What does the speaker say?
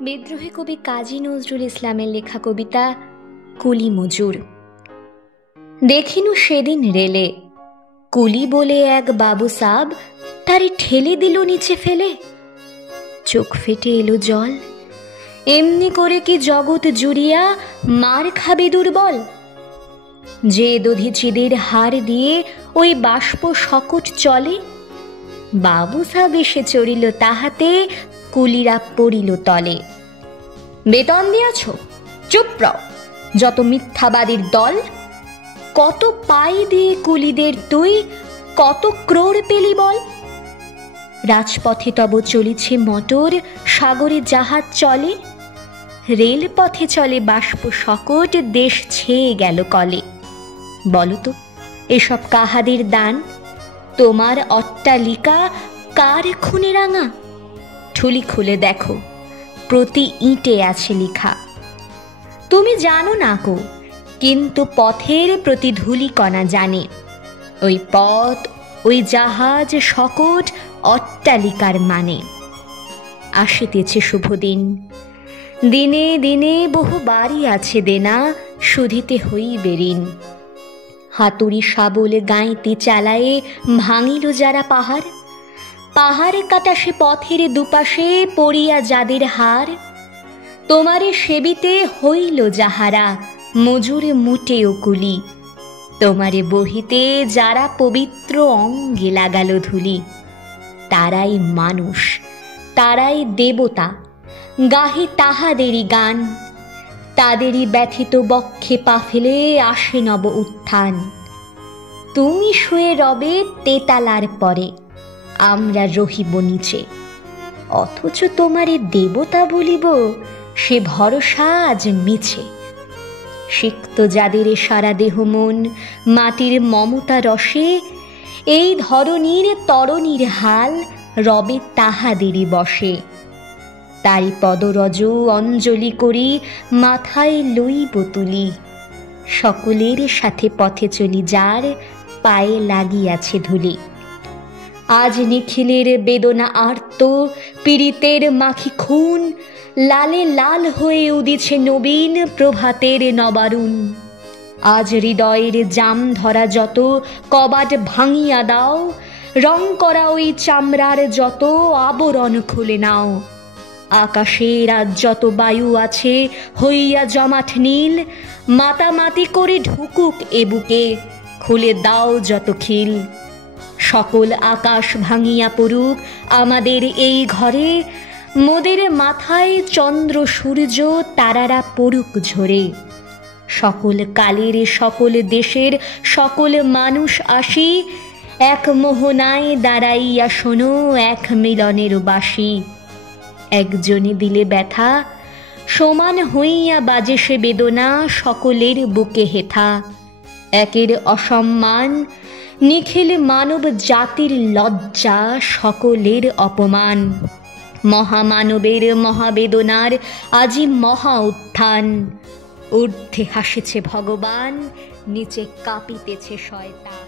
বিদ্রোহী কবি কাজী নজরুল ইসলামের লেখা কবিতা কুলি মজুর। দেখিনু সেদিন রেলে কুলি বলে এক বাবু সাব তারে ঠেলে দিল নিচে ফেলে। চোখ ফেটে এলো জল, এমনি করে কি জগৎ জুড়িয়া মার খাবে দুর্বল। যে দধিচিদের হার দিয়ে ওই বাষ্প শকট চলে, বাবু সাব এসে চড়িল তাহাতে, কুলিরা পড়িল তলে। বেতন দিয়াছ, চুপ রও যত মিথ্যাবাদীর দল। কত পাই দিয়ে কুলিদের তুই, কত ক্রোড় পেলি বল। রাজপথে তব চলিছে মটর, সাগরে জাহাজ চলে। রেলপথে চলে বাষ্প শকট, দেশ ছেয়ে গেল কলে। বলতো এসব কাহাদের দান? তোমার অট্টালিকা কার খুনে রাঙা? ঠুলি খুলে দেখো, প্রতি ইঁটে আছে লিখা। তুমি জানো না কো, কিন্তু পথের প্রতি ধূলিকণা জানে। ওই পথ, ওই জাহাজ, শকট, অট্টালিকার মানে। আসিতেছে শুভ দিন, দিনে দিনে বহু বাড়ি আছে দেনা, শুধিতে হইবে ঋণ। হাতুড়ি শাবল গাঁইতি চালায়ে ভাঙিল যারা পাহাড়, পাহাড়ে কাটা সে পথের দুপাশে পড়িয়া যাদের হার। তোমারে সেবিতে হইল যাহারা, মজুরে মুটে ও কুলি। তোমারে বহিতে যারা পবিত্র অঙ্গে লাগালো ধুলি। তারাই মানুষ, তারাই দেবতা, গাহে তাহাদেরই গান। তাদেরই ব্যথিত বক্ষে পা ফেলে আসে নব উত্থান। তুমি শুয়ে রবে তেতালার পরে, আমরা রহিব নিচে। অথচ তোমারে দেবতা বলিব, সে ভরসা আজ মিছে। সিক্ত যাদের সারা দেহ মন মাটির মমতা রসে, এই ধরনীর তরণীর হাল রবে তাহাদেরই বসে। তারি পদরজ অঞ্জলি করি মাথায় লইব তুলি। সকলের সাথে পথে চলি যার, পায়ে লাগিয়াছে ধুলি। আজ নিখিলের বেদনা আর্ত, পীড়িতের মাখি খুন, লালে লাল হয়ে উদিছে নবীন প্রভাতের নবারুণ। আজ হৃদয়ের জাম ধরা যত কবাট ভাঙিয়া দাও, রং করা ওই চামড়ার যত আবরণ খুলে নাও। আকাশের আজ যত বায়ু আছে হইয়া জমাট নীল, মাতামাতি করে ঢুকুক এ বুকে, খুলে দাও যত খিল। সকল আকাশ ভাঙিয়া পড়ুক আমাদের এই ঘরে, মোদের মাথায় চন্দ্র সূর্য তারারা পড়ুক ঝরে। সকল কালের সকল দেশের সকল মানুষ আসি, এক মোহনায় দাঁড়াইয়া শোনো এক মিলনের বাসি। একজনে দিলে ব্যথা, সমান হইয়া বাজে সে বেদনা সকলের বুকে হেথা। একের অসম্মান, নিখিল মানব জাতির লজ্জা, সকলের অপমান। মহামানবের মহাবেদনার আজি মহা উত্থান। ঊর্ধ্বে হাসিছে ভগবান, নিচে কাঁপিতেছে শয়তান।